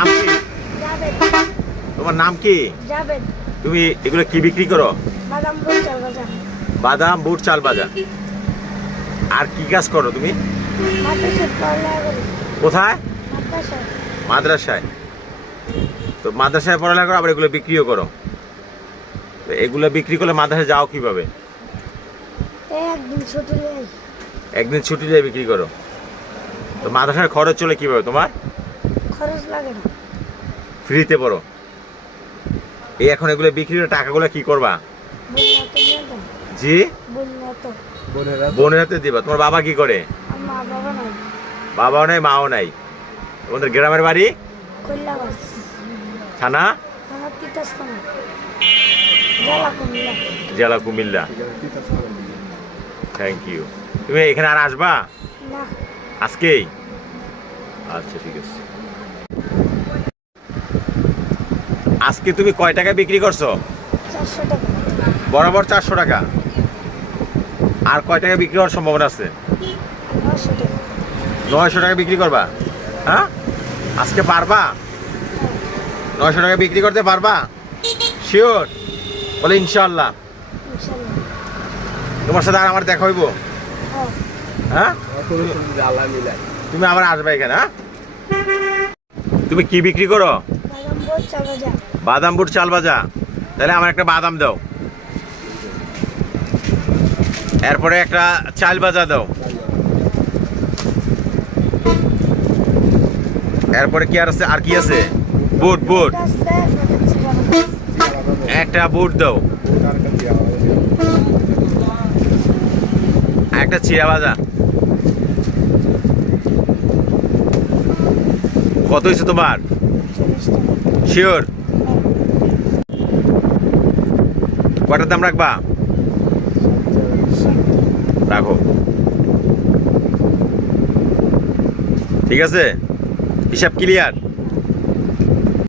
নাম কি? তোমার নাম কি? তুমি এগুলো কি বিক্রি করো? বাদাম, বুট, চাল ভাজা। আর কি কাজ করো তুমি? কোথায়? মাদ্রাসায়। তো মাদ্রাসায় পড়ালেখা করো, আবার এগুলো বিক্রিও করো। তো এগুলো বিক্রি করলে মাদ্রাসায় যাও কিভাবে? একদিন ছুটি দিয়ে বিক্রি করো। তো মাদ্রাসার খরচ চলে কিভাবে তোমার? খরচ লাগে না, ফ্রিতে পড়ো। এই এখন এগুলো বিক্রি করে টাকাগুলো কি করবা? জি, বোনের হাতে দিবা। তোমার বাবা কি করে? মা বাবা নাই, বাবাও নাই, মাও নাই। তোমাদের গ্রামের বাড়ি? কৈলাবাস থানা? থানা তিতাসপাড়া, জেলা কুমিল্লা। জেলা কুমিল্লা। Thank you. তুমি এখানে আর আসবা না, আজকেই? আচ্ছা, ঠিক আছে। আজকে তুমি কয় টাকা বিক্রি করছো? 400 টাকা। বরাবর 400 টাকা। আর কয় টাকা বিক্রি হওয়ার সম্ভাবনা আছে? 900 টাকা। 900 টাকা বিক্রি করবা? হ্যাঁ, আজকে পারবা? 900 টাকা বিক্রি করতে পারবা? শিওর? বলে ইনশাআল্লাহ। ইনশাআল্লাহ। তোমার সাথে আর আমার দেখা হইব? হ্যাঁ, হ্যাঁ, তুমি আবার আসবে এখানে? হ্যাঁ, তুমি কি বিক্রি করো? বাদাম বোট চাল ভাজা। বাদাম, বুট, চাল ভাজা। তাহলে আমার একটা বাদাম দাও, এরপরে একটা চাল ভাজা দাও, এরপরে কি আর আছে? আর কি আছে? বুট, বুট। আছে, চিরা মাছ। একটা বুট দাও, একটা চিড়া ভাজা। কত হয়েছে তোমার? 40 টাকা। শিওর? কয়টার দাম রাখবা? রাখো। ঠিক আছে, হিসাব ক্লিয়ার?